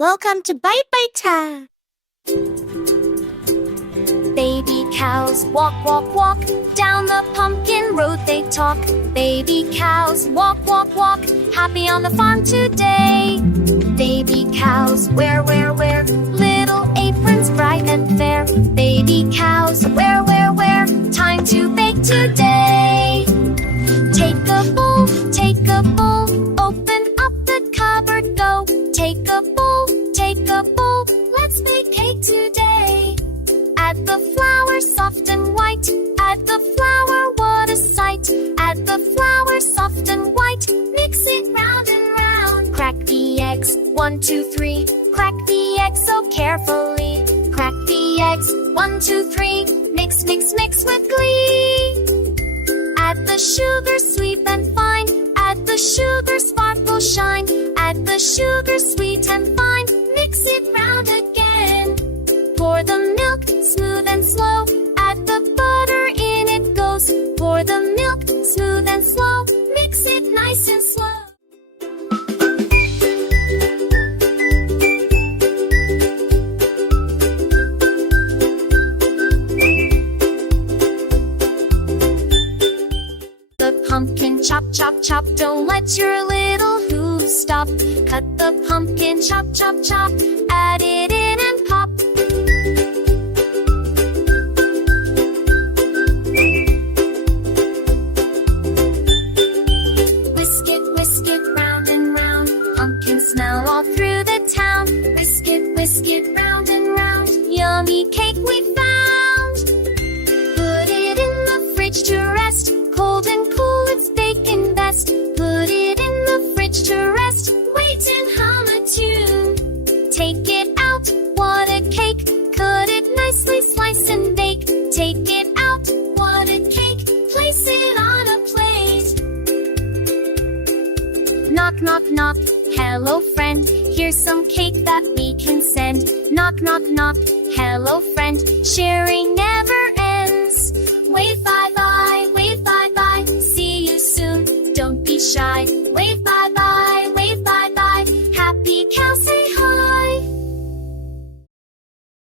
Welcome to Bite Bite Time. Baby cows walk, walk, walk. Down the pumpkin road they talk. Baby cows walk, walk, walk. Happy on the farm today. Baby cows wear, wear, wear. Little aprons bright and fair. Baby cows wear, wear, wear. Time to bake today. Take a bowl, take a bowl. Open up the cupboard, go. Take a bowl, take a bowl. Let's bake cake today. Add the flour soft and white. Add the flour, what a sight. Add the flour soft and white. Mix it round and round. Crack the eggs, 1, 2, 3. Crack the eggs so carefully. Crack the eggs, 1, 2, 3. Mix, mix, mix with glee. Add the sugar sweet and fine. Add the sugar sparkle shine. Add the sugar sweet and fine. Mix it round again. Pour the milk smooth and slow. Add the butter in it goes. Pour the milk smooth and slow. Mix it nice and slow. The pumpkin chop, chop, chop. Don't let your little hooves stop. Cut the pumpkin chop, chop, chop. Add it in and pop. Whisk it round and round. Pumpkin smell all through the town. Whisk it round and round. Yummy cake we found. Put it in the fridge to rest. Cold and cool, it's baking best. Put it in the fridge to rest. Wait and hum a tune. Take it out, what a cake. Cut it nicely, slice and bake. Take it out, what a cake. Place it on a plate. Knock, knock, knock. Hello, friend. Here's some cake that we can send. Knock, knock, knock. Hello, friend. Sharing never ends. Wave